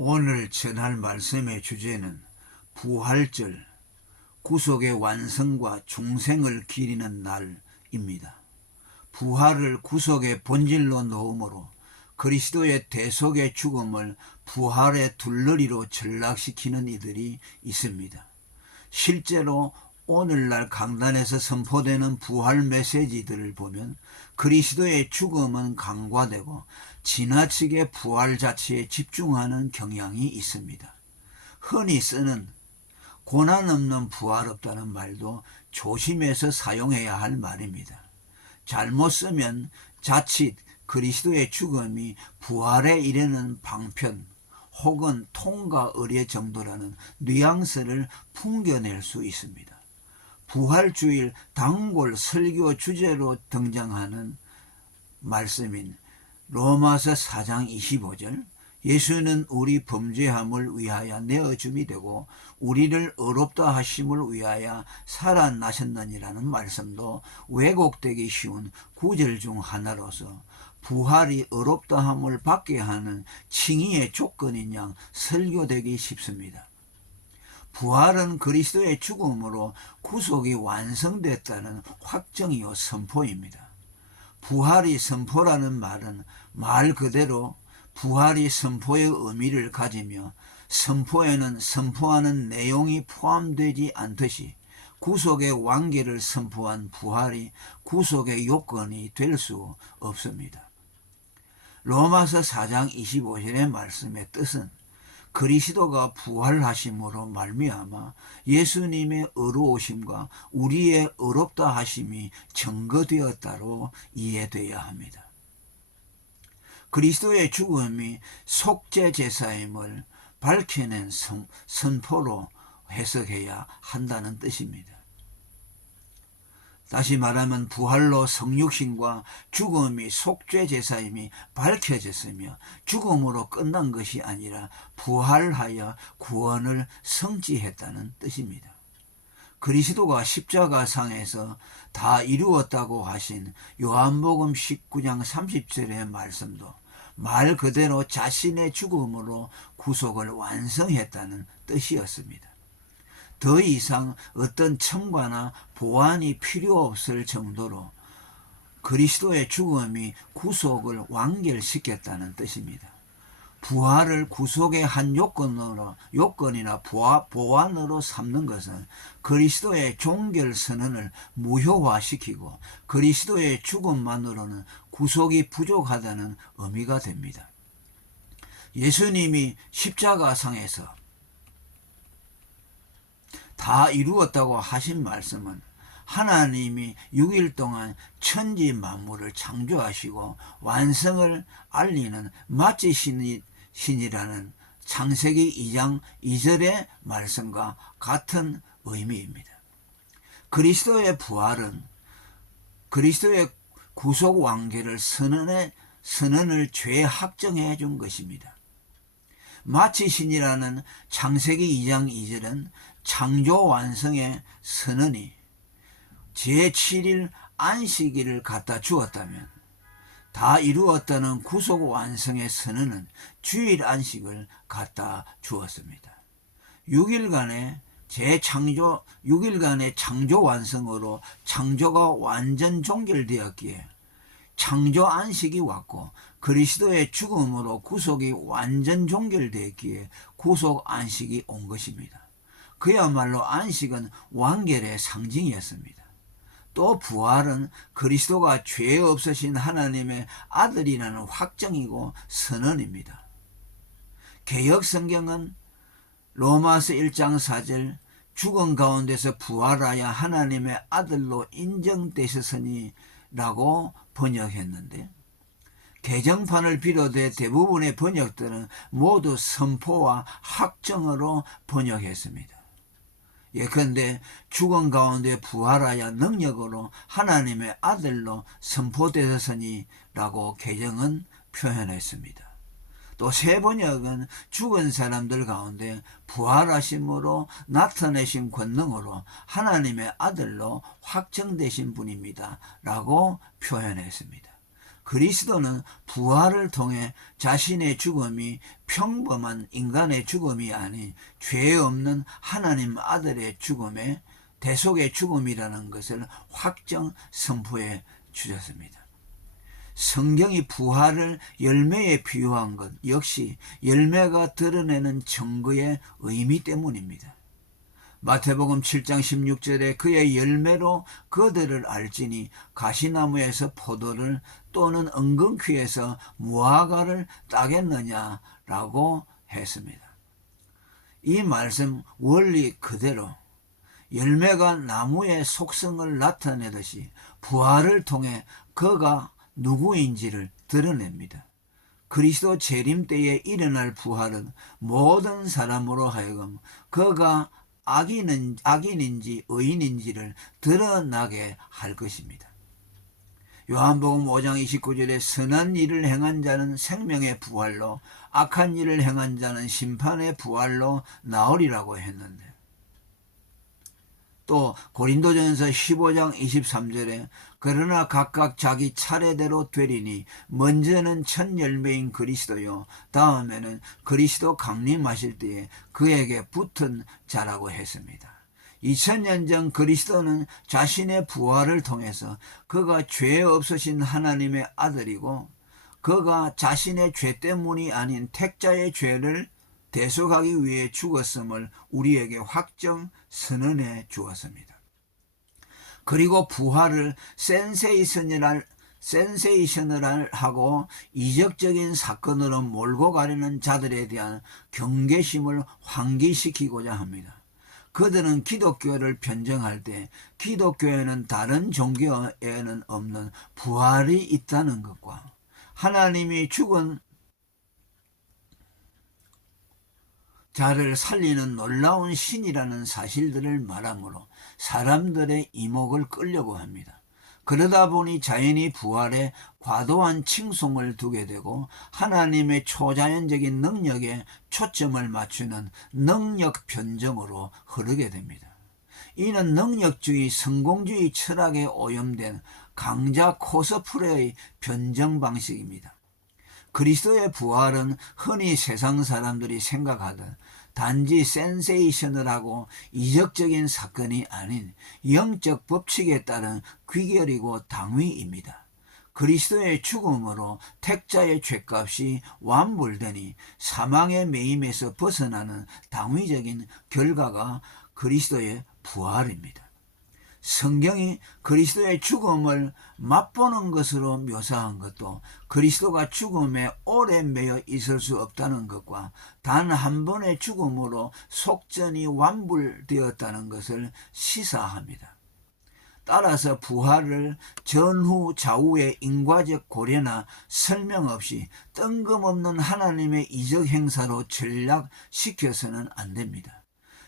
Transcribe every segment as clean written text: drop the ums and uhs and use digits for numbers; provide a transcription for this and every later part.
오늘 전할 말씀의 주제는 부활절, 구속의 완성과 중생을 기리는 날입니다. 부활을 구속의 본질로 놓음으로 그리스도의 대속의 죽음을 부활의 둘러리로 전락시키는 이들이 있습니다. 실제로 오늘날 강단에서 선포되는 부활 메시지들을 보면 그리스도의 죽음은 간과되고 지나치게 부활 자체에 집중하는 경향이 있습니다. 흔히 쓰는 고난 없는 부활 없다는 말도 조심해서 사용해야 할 말입니다. 잘못 쓰면 자칫 그리스도의 죽음이 부활에 이르는 방편 혹은 통과 의례 정도라는 뉘앙스를 풍겨낼 수 있습니다. 부활주일 단골 설교 주제로 등장하는 말씀인 로마서 4장 25절, 예수는 우리 범죄함을 위하여 내어줌이 되고 우리를 의롭다 하심을 위하여 살아나셨느니라는 말씀도 왜곡되기 쉬운 구절 중 하나로서 부활이 의롭다함을 받게 하는 칭의의 조건인 양 설교되기 쉽습니다. 부활은 그리스도의 죽음으로 구속이 완성됐다는 확정이요 선포입니다. 부활이 선포라는 말은 말 그대로 부활이 선포의 의미를 가지며 선포에는 선포하는 내용이 포함되지 않듯이 구속의 완결을 선포한 부활이 구속의 요건이 될 수 없습니다. 로마서 4장 25절의 말씀의 뜻은 그리스도가 부활하심으로 말미암아 예수님의 의로우심과 우리의 의롭다 하심이 증거되었다로 이해되어야 합니다. 그리스도의 죽음이 속죄 제사임을 밝혀낸 선포로 해석해야 한다는 뜻입니다. 다시 말하면 부활로 성육신과 죽음이 속죄 제사임이 밝혀졌으며 죽음으로 끝난 것이 아니라 부활하여 구원을 성취했다는 뜻입니다. 그리스도가 십자가상에서 다 이루었다고 하신 요한복음 19장 30절의 말씀도 말 그대로 자신의 죽음으로 구속을 완성했다는 뜻이었습니다. 더 이상 어떤 첨가나 보완이 필요 없을 정도로 그리스도의 죽음이 구속을 완결시켰다는 뜻입니다. 부활을 구속의 한 요건이나 보완으로 삼는 것은 그리스도의 종결 선언을 무효화시키고 그리스도의 죽음만으로는 구속이 부족하다는 의미가 됩니다. 예수님이 십자가상에서 다 이루었다고 하신 말씀은 하나님이 6일 동안 천지 만물을 창조하시고 완성을 알리는 마치신이라는 창세기 2장 2절의 말씀과 같은 의미입니다. 그리스도의 부활은 그리스도의 구속 완결을 선언을 죄확정해 준 것입니다. 마치신이라는 창세기 2장 2절은 창조 완성의 선언이 제7일 안식일을 갖다 주었다면 다 이루었다는 구속 완성의 선언은 주일 안식을 갖다 주었습니다. 6일간의 창조 완성으로 창조가 완전 종결되었기에 창조 안식이 왔고 그리스도의 죽음으로 구속이 완전 종결되었기에 구속 안식이 온 것입니다. 그야말로 안식은 완결의 상징이었습니다. 또 부활은 그리스도가 죄 없으신 하나님의 아들이라는 확정이고 선언입니다. 개역 성경은 로마서 1장 4절 죽은 가운데서 부활하여 하나님의 아들로 인정되셨으니 라고 번역했는데 개정판을 비롯해 대부분의 번역들은 모두 선포와 확정으로 번역했습니다. 예컨대 죽은 가운데 부활하여 능력으로 하나님의 아들로 선포되셨으니 라고 개정은 표현했습니다. 또 새 번역은 죽은 사람들 가운데 부활하심으로 나타내신 권능으로 하나님의 아들로 확정되신 분입니다 라고 표현했습니다. 그리스도는 부활을 통해 자신의 죽음이 평범한 인간의 죽음이 아닌 죄 없는 하나님 아들의 죽음의 대속의 죽음이라는 것을 확정 선포해 주셨습니다. 성경이 부활을 열매에 비유한 것 역시 열매가 드러내는 증거의 의미 때문입니다. 마태복음 7장 16절에 그의 열매로 그들을 알지니 가시나무에서 포도를 또는 은근퀴에서 무화과를 따겠느냐라고 했습니다. 이 말씀 원리 그대로 열매가 나무의 속성을 나타내듯이 부활을 통해 그가 누구인지를 드러냅니다. 그리스도 재림 때에 일어날 부활은 모든 사람으로 하여금 그가 악인인지 의인인지를 드러나게 할 것입니다. 요한복음 5장 29절에 선한 일을 행한 자는 생명의 부활로 악한 일을 행한 자는 심판의 부활로 나오리라고 했는데, 또 고린도전서 15장 23절에 그러나 각각 자기 차례대로 되리니 먼저는 첫 열매인 그리스도요 다음에는 그리스도 강림하실 때에 그에게 붙은 자라고 했습니다. 2000년 전 그리스도는 자신의 부활을 통해서 그가 죄 없으신 하나님의 아들이고 그가 자신의 죄 때문이 아닌 택자의 죄를 대속하기 위해 죽었음을 우리에게 확정 선언해 주었습니다. 그리고 부활을 센세이셔널하고 이적적인 사건으로 몰고 가려는 자들에 대한 경계심을 환기시키고자 합니다. 그들은 기독교를 변증할 때 기독교에는 다른 종교에는 없는 부활이 있다는 것과 하나님이 죽은 자를 살리는 놀라운 신이라는 사실들을 말하므로 사람들의 이목을 끌려고 합니다. 그러다 보니 자연히 부활에 과도한 칭송을 두게 되고 하나님의 초자연적인 능력에 초점을 맞추는 능력 변정으로 흐르게 됩니다. 이는 능력주의, 성공주의 철학에 오염된 강자 코스프레의 변정 방식입니다. 그리스도의 부활은 흔히 세상 사람들이 생각하듯 단지 센세이셔널하고 이적적인 사건이 아닌 영적 법칙에 따른 귀결이고 당위입니다. 그리스도의 죽음으로 택자의 죄값이 완불되니 사망의 매임에서 벗어나는 당위적인 결과가 그리스도의 부활입니다. 성경이 그리스도의 죽음을 맛보는 것으로 묘사한 것도 그리스도가 죽음에 오래 매여 있을 수 없다는 것과 단 한 번의 죽음으로 속전이 완불되었다는 것을 시사합니다. 따라서 부활을 전후 좌우의 인과적 고려나 설명 없이 뜬금없는 하나님의 이적 행사로 전락시켜서는 안 됩니다.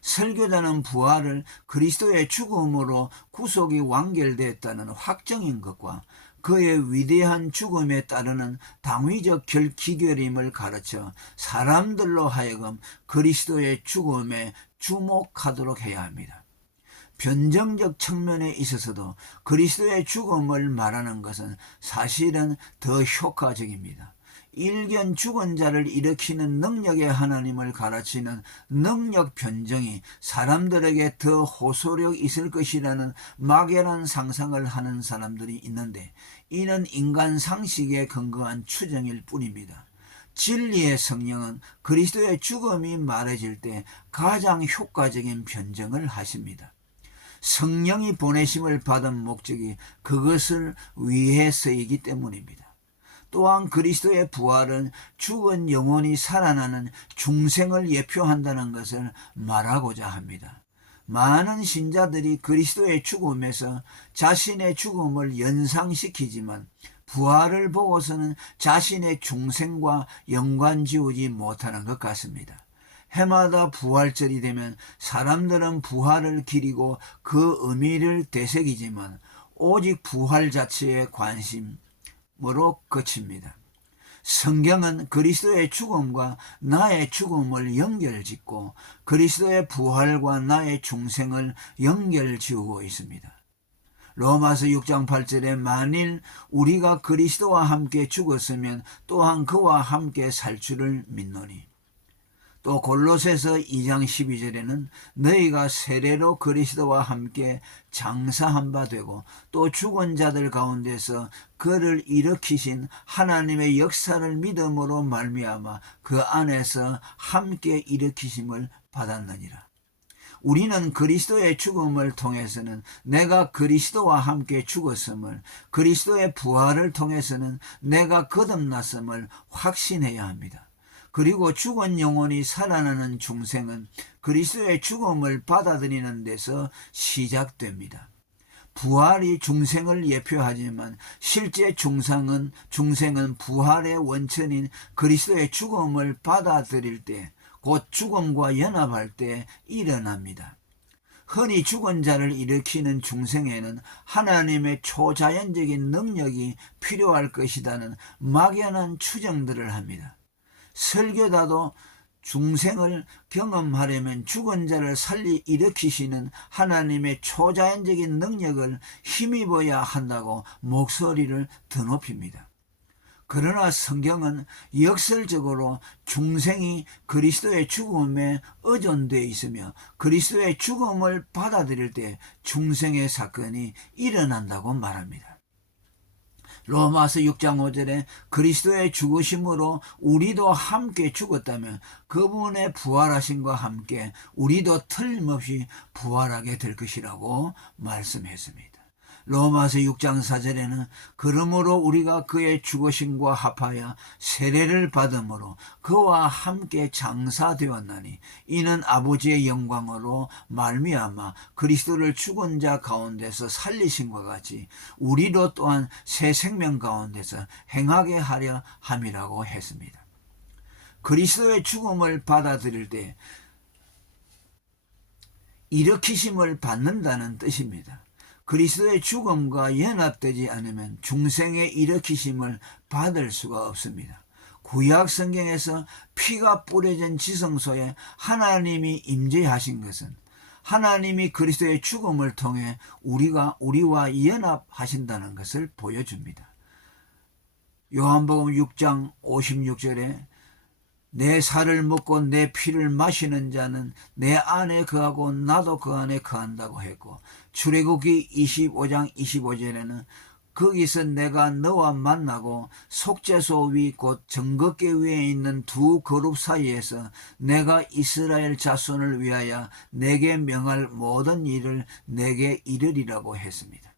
설교자는 부활을 그리스도의 죽음으로 구속이 완결됐다는 확정인 것과 그의 위대한 죽음에 따르는 당위적 기결임을 가르쳐 사람들로 하여금 그리스도의 죽음에 주목하도록 해야 합니다. 변정적 측면에 있어서도 그리스도의 죽음을 말하는 것은 사실은 더 효과적입니다. 일견 죽은 자를 일으키는 능력의 하나님을 가르치는 능력 변정이 사람들에게 더 호소력 있을 것이라는 막연한 상상을 하는 사람들이 있는데 이는 인간 상식에 근거한 추정일 뿐입니다. 진리의 성령은 그리스도의 죽음이 말해질 때 가장 효과적인 변정을 하십니다. 성령이 보내심을 받은 목적이 그것을 위해서이기 때문입니다. 또한 그리스도의 부활은 죽은 영혼이 살아나는 중생을 예표한다는 것을 말하고자 합니다. 많은 신자들이 그리스도의 죽음에서 자신의 죽음을 연상시키지만 부활을 보고서는 자신의 중생과 연관지우지 못하는 것 같습니다. 해마다 부활절이 되면 사람들은 부활을 기리고 그 의미를 되새기지만 오직 부활 자체에 관심으로 그칩니다. 성경은 그리스도의 죽음과 나의 죽음을 연결짓고 그리스도의 부활과 나의 중생을 연결지우고 있습니다. 로마서 6장 8절에 만일 우리가 그리스도와 함께 죽었으면 또한 그와 함께 살 줄을 믿노니. 또 골로새서 2장 12절에는 너희가 세례로 그리스도와 함께 장사한 바 되고 또 죽은 자들 가운데서 그를 일으키신 하나님의 역사를 믿음으로 말미암아 그 안에서 함께 일으키심을 받았느니라. 우리는 그리스도의 죽음을 통해서는 내가 그리스도와 함께 죽었음을, 그리스도의 부활을 통해서는 내가 거듭났음을 확신해야 합니다. 그리고 죽은 영혼이 살아나는 중생은 그리스도의 죽음을 받아들이는 데서 시작됩니다. 부활이 중생을 예표하지만 실제 중생은 부활의 원천인 그리스도의 죽음을 받아들일 때, 곧 죽음과 연합할 때 일어납니다. 흔히 죽은 자를 일으키는 중생에는 하나님의 초자연적인 능력이 필요할 것이라는 막연한 추정들을 합니다. 설교자도 중생을 경험하려면 죽은 자를 일으키시는 하나님의 초자연적인 능력을 힘입어야 한다고 목소리를 드높입니다. 그러나 성경은 역설적으로 중생이 그리스도의 죽음에 의존되어 있으며 그리스도의 죽음을 받아들일 때 중생의 사건이 일어난다고 말합니다. 로마서 6장 5절에 그리스도의 죽으심으로 우리도 함께 죽었다면 그분의 부활하심과 함께 우리도 틀림없이 부활하게 될 것이라고 말씀했습니다. 로마서 6장 4절에는 그러므로 우리가 그의 죽으심과 합하여 세례를 받음으로 그와 함께 장사되었나니 이는 아버지의 영광으로 말미암아 그리스도를 죽은 자 가운데서 살리심과 같이 우리도 또한 새 생명 가운데서 행하게 하려 함이라고 했습니다. 그리스도의 죽음을 받아들일 때 일으키심을 받는다는 뜻입니다. 그리스도의 죽음과 연합되지 않으면 중생의 일으키심을 받을 수가 없습니다. 구약 성경에서 피가 뿌려진 지성소에 하나님이 임재하신 것은 하나님이 그리스도의 죽음을 통해 우리와 연합하신다는 것을 보여줍니다. 요한복음 6장 56절에 내 살을 먹고 내 피를 마시는 자는 내 안에 거하고 나도 그 안에 거한다고 했고, 출애굽기 25장 25절에는 거기서 내가 너와 만나고 속죄소 위 곧 정극계 위에 있는 두 그룹 사이에서 내가 이스라엘 자손을 위하여 내게 명할 모든 일을 내게 이르리라고 했습니다.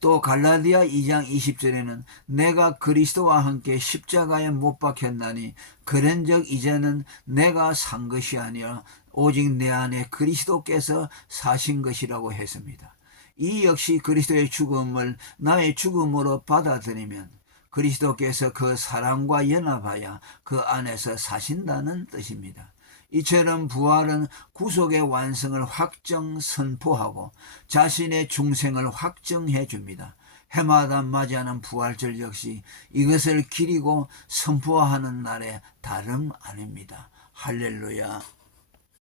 또 갈라디아 2장 20절에는 내가 그리스도와 함께 십자가에 못 박혔나니 그런즉 이제는 내가 산 것이 아니라 오직 내 안에 그리스도께서 사신 것이라고 했습니다. 이 역시 그리스도의 죽음을 나의 죽음으로 받아들이면 그리스도께서 그 사랑과 연합하여 그 안에서 사신다는 뜻입니다. 이처럼 부활은 구속의 완성을 확정 선포하고 자신의 중생을 확정해 줍니다. 해마다 맞이하는 부활절 역시 이것을 기리고 선포하는 날의 다름 아닙니다. 할렐루야.